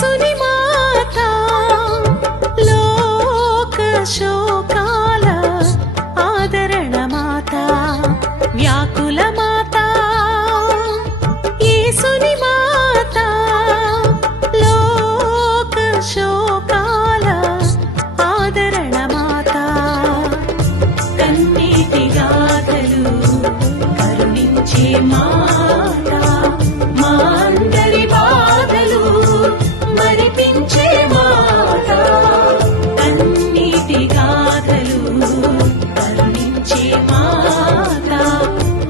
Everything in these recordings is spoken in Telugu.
యేసుని మాత లోక శోకాల ఆదరణ మాత వ్యాకుల మాత యేసుని మాత లోక శోకాల ఆదరణ మాత కన్నీటి గాథలు కరుణించే మాత మా అందరి బాధలు మరిపించే మాత కన్నీటి గాథలు కరుణించే మాత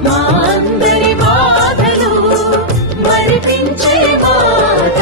మా అందరి బాధలు మరిపించే మాత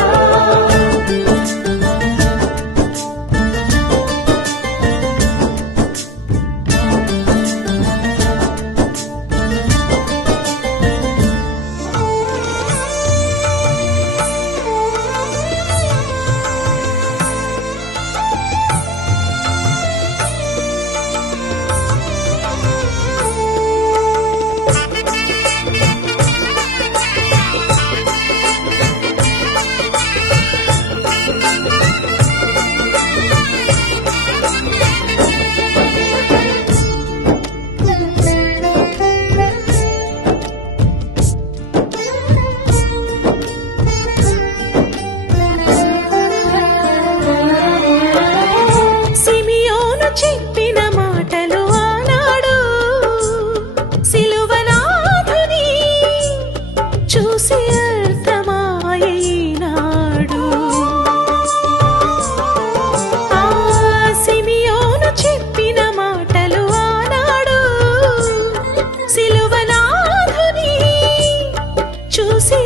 సిమియోను చెప్పిన మాటలు ఆనాడు సిలువనాథుని చూసి అర్థమాయనాడు సిమియోను చెప్పిన మాటలు ఆనాడు సిలువనాథుని చూసి